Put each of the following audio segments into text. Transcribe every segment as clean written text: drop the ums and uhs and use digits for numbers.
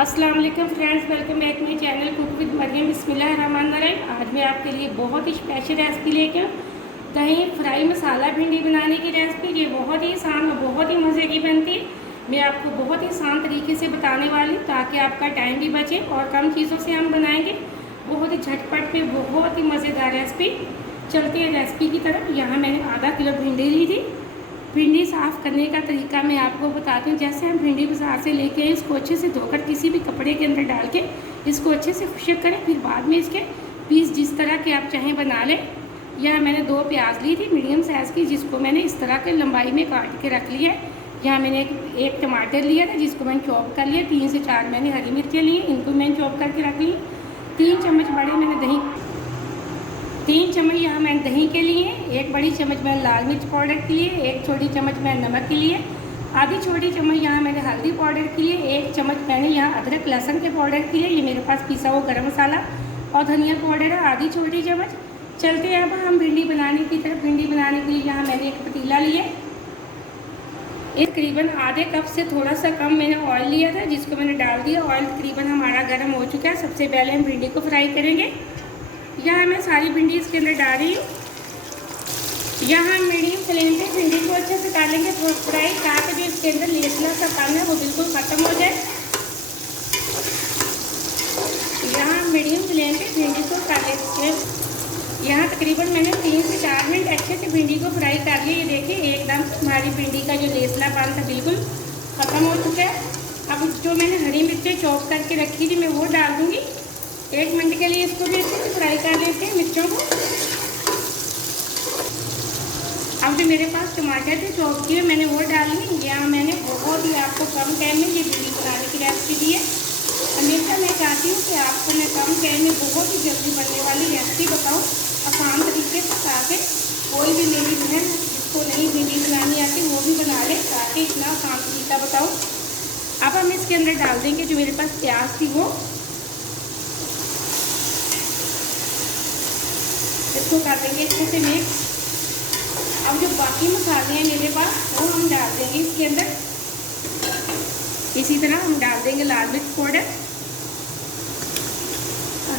अस्सलाम वालेकुम friends, welcome back my channel cook with Mariam. बिस्मिल्लाहिर्रहमानिर्रहीम। आज मैं आपके लिए बहुत ही स्पेशल रेसिपी लेके आऊँ, दही फ्राई मसाला भिंडी बनाने की रेसिपी। ये बहुत ही आसान और बहुत ही मज़े की बनती है। मैं आपको बहुत ही आसान तरीके से बताने वाली हूँ ताकि आपका टाइम भी बचे और कम चीज़ों से हम बनाएंगे। बहुत ही झटपट पे बहुत ही मज़ेदार रेसिपी। चलते हैं रेसिपी की तरफ। यहाँ मैंने आधा किलो भिंडी ली थी। भिंडी साफ़ करने का तरीका मैं आपको बताती हूँ। जैसे हम भिंडी बाजार से लेके आए, इसको अच्छे से धोकर किसी भी कपड़े के अंदर डाल के इसको अच्छे से खुशक करें। फिर बाद में इसके पीस जिस तरह के आप चाहें बना लें। यहाँ मैंने 2 प्याज ली थी मीडियम साइज़ की, जिसको मैंने इस तरह के लंबाई में काट के रख लिया है। यहाँ मैंने एक टमाटर लिया था, जिसको मैंने चॉप कर लिया। 3 से 4 मैंने हरी मिर्चें ली, इनको मैंने चॉप करके रख ली। 3 चम्मच बड़े मैंने दही 3 चम्मच यहाँ मैंने दही के लिए, 1 बड़ी चम्मच मैंने लाल मिर्च पाउडर के लिए, 1 छोटी चम्मच मैंने नमक के लिए, आधी छोटी चम्मच यहाँ मैंने हल्दी पाउडर के लिए, 1 चम्मच मैंने यहाँ अदरक लहसुन के पाउडर के लिए, ये मेरे पास पिसा हुआ गरम मसाला और धनिया पाउडर है, आधी छोटी चम्मच। चलते हैं अब हम भिंडी बनाने की तरफ। भिंडी बनाने के लिए यहाँ मैंने एक पतीला लिया, एक तकरीबन आधे कप से थोड़ा सा कम मैंने ऑयल लिया था, जिसको मैंने डाल दिया। ऑयल तकरीबन हमारा गर्म हो चुका है। सबसे पहले हम भिंडी को फ्राई करेंगे। यहाँ मैं सारी भिंडी इसके अंदर डाल रही हूँ। यहाँ मीडियम फ्लेम पे भिंडी को अच्छे से डालेंगे फ्राई, ताकि जो इसके अंदर लेसला सा पानी है वो बिल्कुल ख़त्म हो जाए। यहाँ मीडियम फ्लेम पे भिंडी को डालेंगे। यहाँ तकरीबन मैंने 3 से 4 मिनट अच्छे से भिंडी को फ्राई कर लिया। ये देखिए एकदम हमारी भिंडी का जो लेसला पान था बिल्कुल ख़त्म हो चुका है। अब जो मैंने हरी मिर्चें चॉप करके रखी थी मैं वो डाल दूँगी। 1 मिनट के लिए इसको भी अच्छे से फ्राई कर लेते हैं मिर्चों को। अब जो मेरे पास टमाटर थे चॉप किए मैंने वो डाली। यहाँ मैंने बहुत ही आपको कम टाइम में ये भिंडी बनाने की रेसिपी दी है। हमेशा मैं चाहती हूँ कि आपको मैं कम टाइम में बहुत ही जल्दी बनने वाली रेसिपी बताऊँ आसान तरीके से, ताकि कोई भी मेरी बहन जिसको नहीं भिंडी बनानी आती वो भी बना ले, ताकि इतना आसान तरीका बताऊँ। अब हम इसके अंदर डाल देंगे जो मेरे पास प्याज थी वो, इसको कर देंगे अच्छे से मिक्स। अब जो बाकी मसाले हैं मेरे पास वो हम डाल देंगे इसके अंदर। इसी तरह हम डाल देंगे लाल मिर्च पाउडर,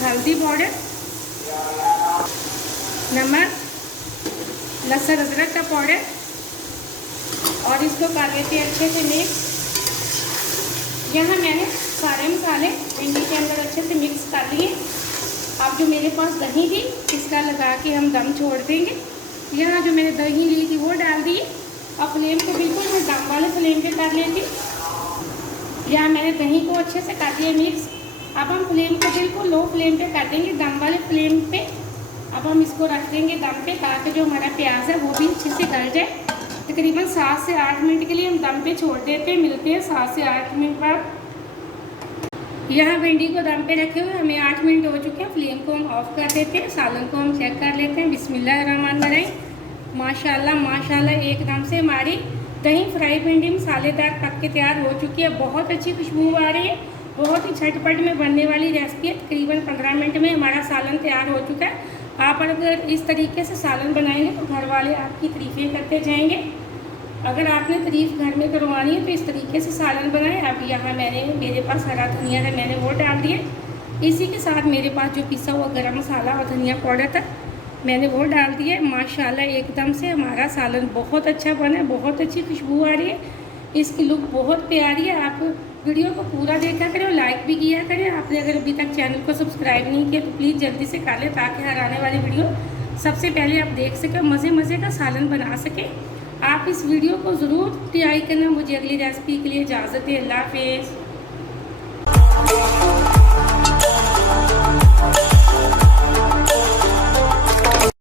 हल्दी पाउडर, नमक, लहसुन अदरक का पाउडर, और इसको कर लेते हैं अच्छे से मिक्स। यहाँ मैंने सारे मसाले भिंडी के अंदर अच्छे से मिक्स कर लिए। अब जो मेरे पास दही थी इसका लगा के हम दम छोड़ देंगे। यहाँ जो मैंने दही ली थी वो डाल दी। और फ्लेम को बिल्कुल मैं दम वाले फ्लेम पे कर लेती। यहाँ मैंने दही को अच्छे से कर दिया मिक्स। अब हम फ्लेम को बिल्कुल लो फ्लेम पे कर देंगे, दम वाले फ्लेम पे। अब हम इसको रख देंगे दम पे, ताकि जो हमारा प्याज है वो भी अच्छे से गल जाए। तकरीबन 7 से 8 मिनट के लिए हम दम पे छोड़ देते हैं। मिलते हैं 7 से 8 मिनट बाद। यहाँ भिंडी को दम पे रखे हुए हमें 8 मिनट हो चुके हैं। फ्लेम को हम ऑफ कर देते हैं। सालन को हम चेक कर लेते हैं। बिस्मिल्लाहिर्रहमानिर्रहीम। माशाल्लाह माशाल्लाह एकदम से हमारी दही फ्राई भिंडी मसालेदार पक के तैयार हो चुकी है। बहुत अच्छी खुशबू आ रही है। बहुत ही झटपट में बनने वाली रेसिपी है। तकरीबन 15 मिनट में हमारा सालन तैयार हो चुका है। आप अगर इस तरीके से सालन बनाएंगे तो घर वाले आपकी तारीफ़ें करते जाएंगे। अगर आपने तारीफ़ घर में करवानी है तो इस तरीके से सालन बनाएं। अब यहाँ मेरे पास हरा धनिया है, मैंने वो डाल दिया। इसी के साथ मेरे पास जो पिसा हुआ गरम मसाला और धनिया पाउडर था मैंने वो डाल दिया। माशाल्लाह एकदम से हमारा सालन बहुत अच्छा बना है। बहुत अच्छी खुशबू आ रही है। इसकी लुक बहुत प्यारी है। आप वीडियो को पूरा देखा करें और लाइक भी किया करें। आपने अगर अभी तक चैनल को सब्सक्राइब नहीं किया तो प्लीज़ जल्दी से कर लें, ताकि हर आने वाली वीडियो सबसे पहले आप देख सकें, मज़े का सालन बना सकें। आप इस वीडियो को ज़रूर ट्राई करना। मुझे अगली रेसिपी के लिए इजाज़त है। अल्लाह हाफ़िज़।